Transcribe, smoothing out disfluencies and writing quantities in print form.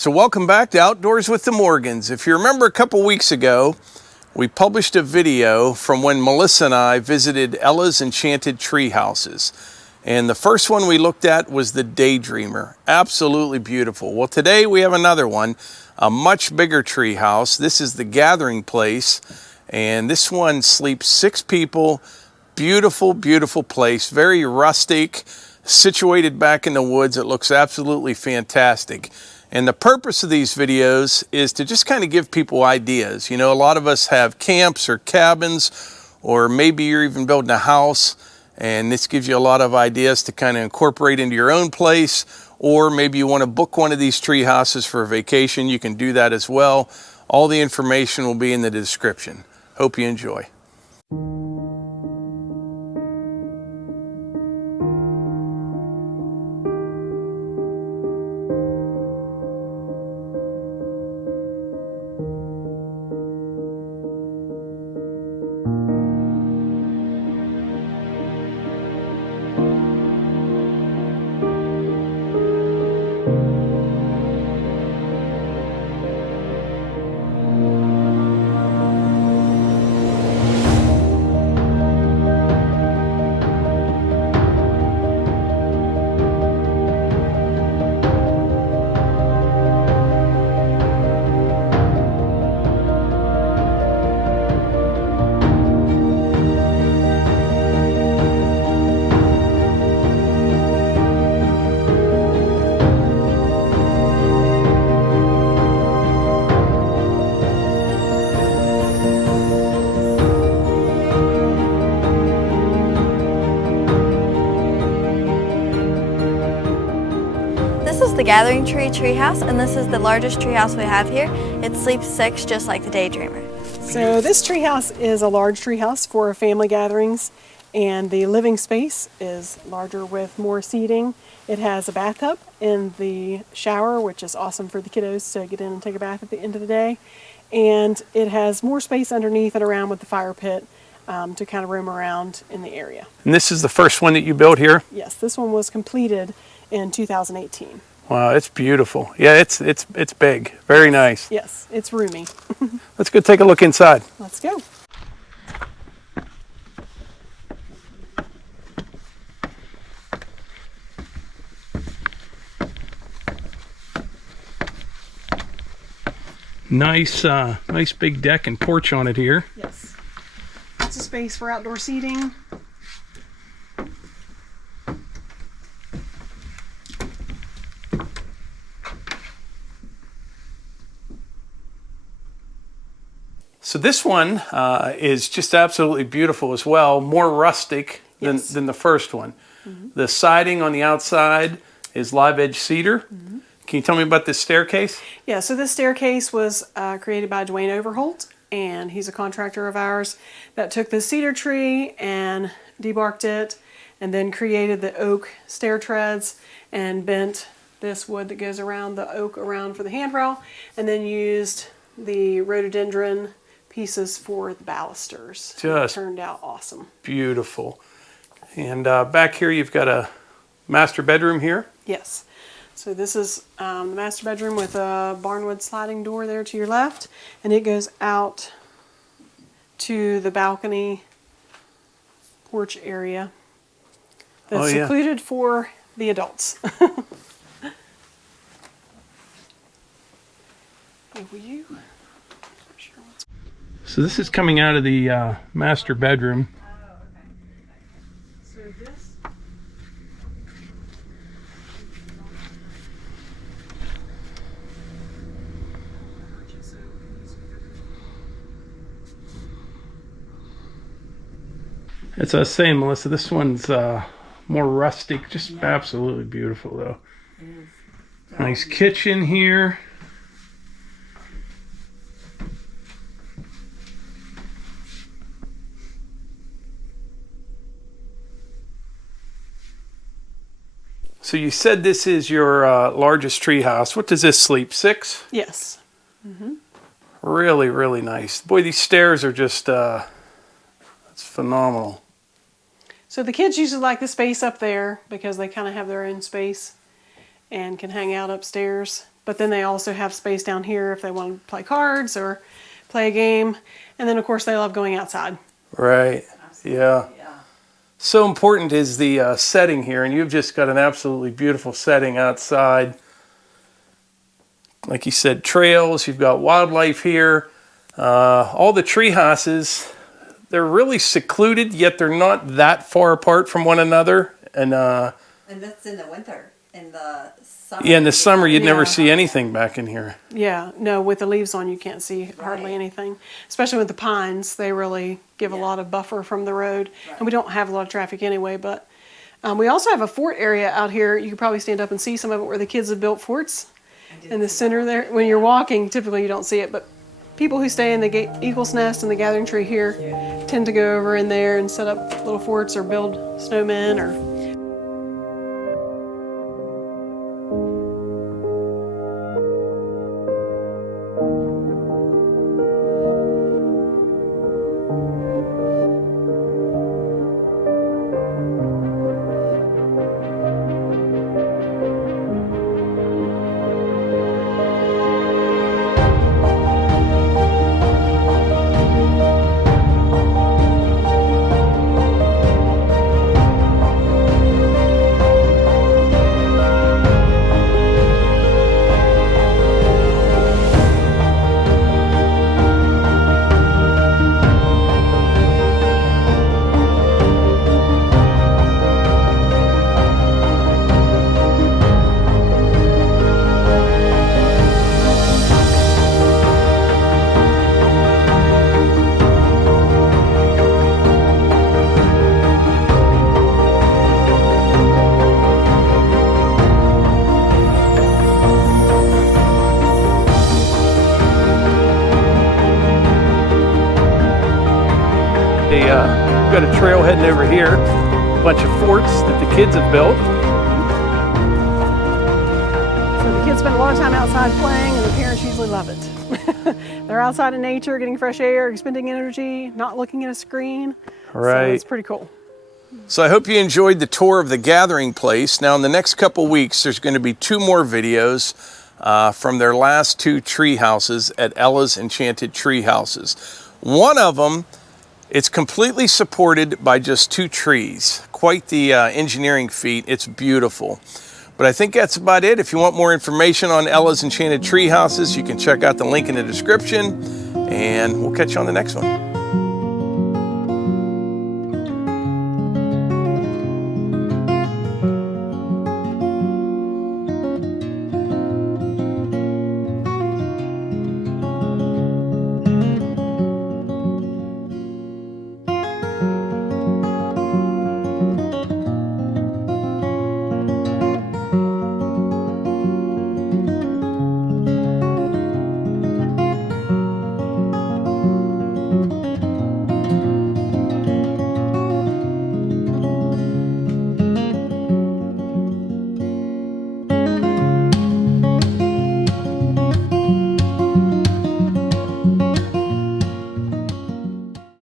So welcome back to Outdoors with the Morgans. If you remember a couple weeks ago, we published a video from when Melissa and I visited Ella's Enchanted Treehouses. And the first one we looked at was the Daydreamer. Absolutely beautiful. Well, today we have another one, a much bigger treehouse. This is the Gathering Place. And this one sleeps 6 people. Beautiful, beautiful place. Very rustic, situated back in the woods. It looks absolutely fantastic. And the purpose of these videos is to just kind of give people ideas. You know, a lot of us have camps or cabins, or maybe you're even building a house, and this gives you a lot of ideas to kind of incorporate into your own place, or maybe you want to book one of these tree houses for a vacation. You can do that as well. All the information will be in the description. Hope you enjoy. The Gathering Treehouse, and this is the largest treehouse we have here. It sleeps 6 just like the Daydreamer. So this treehouse is a large treehouse for family gatherings, and the living space is larger with more seating. It has a bathtub in the shower, which is awesome for the kiddos to get in and take a bath at the end of the day. And it has more space underneath and around with the fire pit to kind of roam around in the area. And this is the first one that you built here? Yes, this one was completed in 2018. Wow, it's beautiful. Yeah, it's big. Very nice. Yes, it's roomy. Let's go take a look inside. Let's go. Nice, nice big deck and porch on it here. Yes. Lots of space for outdoor seating. So this one is just absolutely beautiful as well, more rustic than the first one. Mm-hmm. The siding on the outside is live edge cedar. Mm-hmm. Can you tell me about this staircase? Yeah, so this staircase was created by Dwayne Overholt, and he's a contractor of ours that took the cedar tree and debarked it, and then created the oak stair treads and bent this wood that goes around the oak around for the handrail, and then used the rhododendron pieces for the balusters. Just turned out awesome. Beautiful. And back here you've got a master bedroom here. Yes. So this is the master bedroom with a barnwood sliding door there to your left, and it goes out to the balcony porch area that's secluded for the adults. Hey, will you? So this is coming out of the master bedroom. So this As I was saying, Melissa, this one's more rustic, just absolutely beautiful though. Nice kitchen here. So you said this is your largest tree house. What does this sleep? 6? Yes. Mm-hmm. Really, really nice. Boy, these stairs are just, it's phenomenal. So the kids usually like the space up there because they kind of have their own space and can hang out upstairs. but then they also have space down here if they want to play cards or play a game. And then of course they love going outside. Right. Yeah. So important is the setting here, and you've just got an absolutely beautiful setting outside. Like you said, trails, you've got wildlife here. All the tree houses, they're really secluded, yet they're not that far apart from one another. And that's in the winter. In the summer. Yeah, in the summer you'd never see anything back in here. Yeah, no, with the leaves on you can't see hardly anything. Especially with the pines, they really give a lot of buffer from the road. And we don't have a lot of traffic anyway, but we also have a fort area out here. You could probably stand up and see some of it where the kids have built forts in the center there. When you're walking, typically you don't see it, but people who stay in the Eagle's Nest and the Gathering Tree here tend to go over in there and set up little forts or build snowmen or... We've got a trail heading over here, a bunch of forts that the kids have built. So the kids spend a lot of time outside playing, and the parents usually love it. They're outside in nature, getting fresh air, expending energy, not looking at a screen. Right. So it's pretty cool. So I hope you enjoyed the tour of the gathering place. Now in the next couple weeks, there's going to be 2 more videos from their last 2 tree houses at Ella's Enchanted Treehouses. One of them, it's completely supported by just 2 trees. Quite the engineering feat. It's beautiful. But I think that's about it. If you want more information on Ella's Enchanted Treehouses, you can check out the link in the description, and we'll catch you on the next one.